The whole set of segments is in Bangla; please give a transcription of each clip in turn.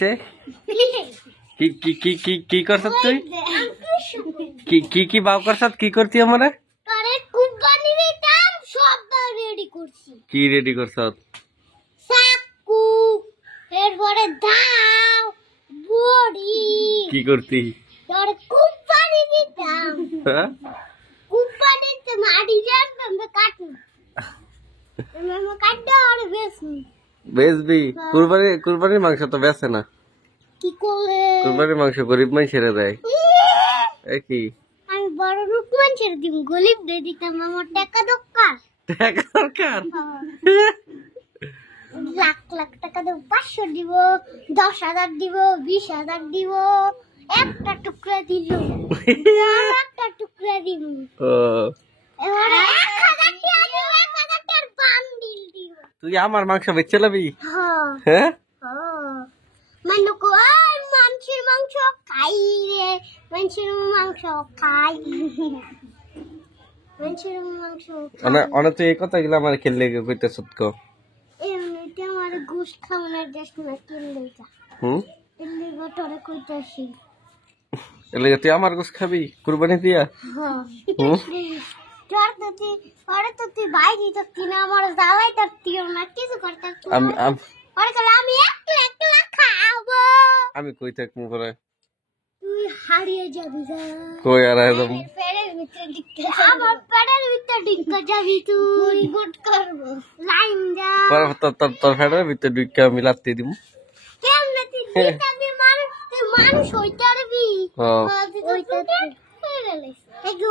কে কি কি কি কি কি করছত তুই কি কি কি বাপ করছত কি করতি আমারে আরে কুরবানি দিতাম সব রেডি করছি কি রেডি করছত চাকু এরপরে দাও বড়ি কি করতি তোর কুরবানি দিতাম হ্যাঁ কুরবানিতে মাটি যান আমরা কাটু আমরা কাটতে আর বেচবি কুরবানির মাংস তো বেচে না কি করে কুরবানির মাংস গরিব মানুষেরা দেয় এই কি আমি বড় লোক মানুষের দিম গরিব দিয়ে দিতাম আমার টাকা দরকার টাকা দরকার লাখ লাখ টাকা দেব 500 দিব 10,000 দিব 20,000 দিব একটা টুকরা দিল একটা টুকরা দিব ও এবার 1,000 টাকা দিব 1,000 টাকার বান্ডিল দিব তুই আমার মাংস বেচে লাবি হ্যাঁ হ্যাঁ মানু কো মানুষের মাংস খাই রে মানুষের মাংস খাই মানুষের মাংস অনেক তুই এই কথা গেলে আমার খেললে কইতে সত্য এমনিতে আমার গোশ খাওয়ানোর দেশ না কিনলে যা এমনি গোটরে কইতাছি এলে তুই আমার গোশ খাবি কুরবানি দিয়া হ্যাঁ তো তুই বাইরে থাকতি না আমার জ্বালাই থাকতিও না কিছু করতে আমি একলা খাবো আমি কই থাকবো পরে তুই হারিয়ে যাবি কই আর একদম আমার পেটের ভিতরে ঢুকে যাবি তুই গুড করবো লাইন যা তোর ফেডার ভিতরে ঢুকে আমি লাত্তি দিব কেমনে তুই দিতাবি মানুষ হইতে পারবি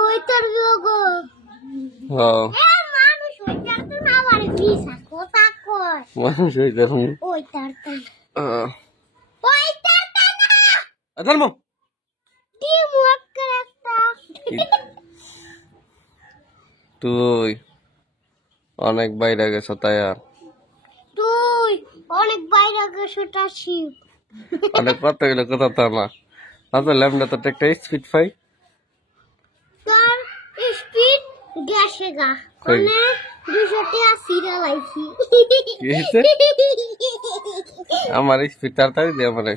ওইটারবি গো মানুষ হইতে তো না আমার ভিসা কথা কয় মানুষ হইতে ওইটার না ধর্ম তুই অনেক বাইরে গেছ তাই আর তুই অনেক বাইরে গেছো টাসি অনেক কথা গেলে কথা তা না আচ্ছা ল্যামডা তো একটা স্পিড ফাই তোর স্পিড গ্যাসে গা কোনে 200 টাকা সিরিয়াল আইছি কি হইছে আমার স্পিড তাড়াতাড়ি দে আমারে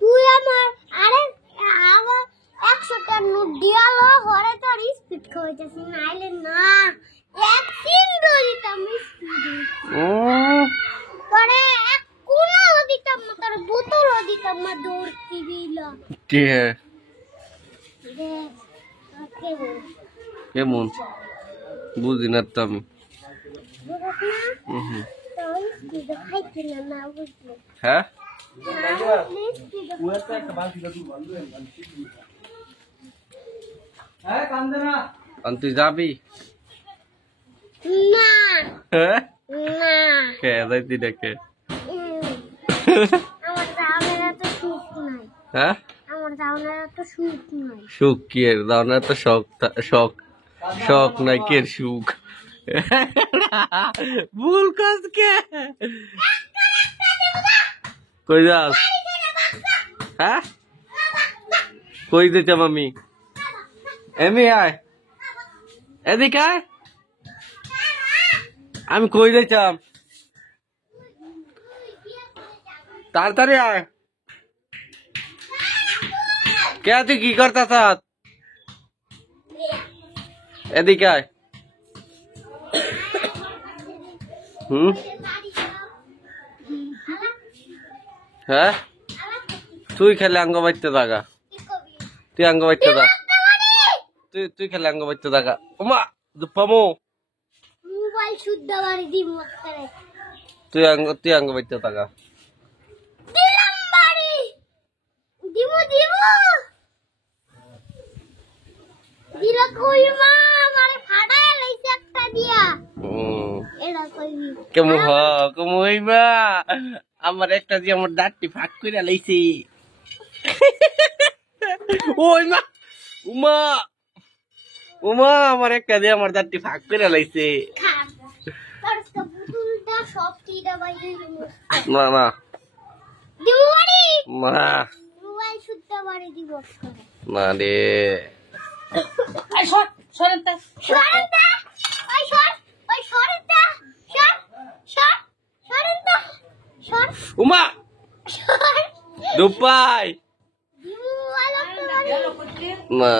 তুই আমার আরে আমার 100 টাকার নোট দিয়ালো হরে তোর স্পিড কইতাছিস নাইলে না এক সিন দিতাম স্পিড পরে এক কুলো দিতাম না তোর বোতল দিতাম না দৌড়তি দিলা কি হে দে কেমন বুঝি না তো আমি হ্যাঁ তুই যাবি না হ্যাঁ না কে যাইতি দেখে আমার দাওনের তো সুখ নাই হ্যাঁ আমার দাওনের তো সুখ নাই সুখ কি এর দাওনের তো শখ শখ শখ নাই কে সুখ ভুল কাজ কে কই যাস হ্যাঁ কই দিতাম আমি এমি আয় এদিকে আয় আমি কই দিতাম তাড়াতাড়ি আয় কে তুই কি করতাস এদিকে আয় হ্যাঁ তুই খেলে আঙ্গ বাইতে থাকা তুই আঙ্গ বাইতে থাক তুই খেলে আঙ্গ বাইতে থাকা ওমা দুপামো মোবাইল শুদ্ধ বাড়ি দিমু করে তুই আঙ্গ বাইতে থাকা দিলাম বাড়ি দিমু দিলা কই মা আমারে ফাটায় লাইছে একটা দিয়া এরা কইবি কেমন হইবা আমার একটা যে আমার দাঁতটি ফাঁক করে লাইছে ওই মা উমা উমা আমার একটা যে আমার দাঁতটি ফাঁক করে লাইছে না না না না রে উমা দুপাই দিমু আলো তো না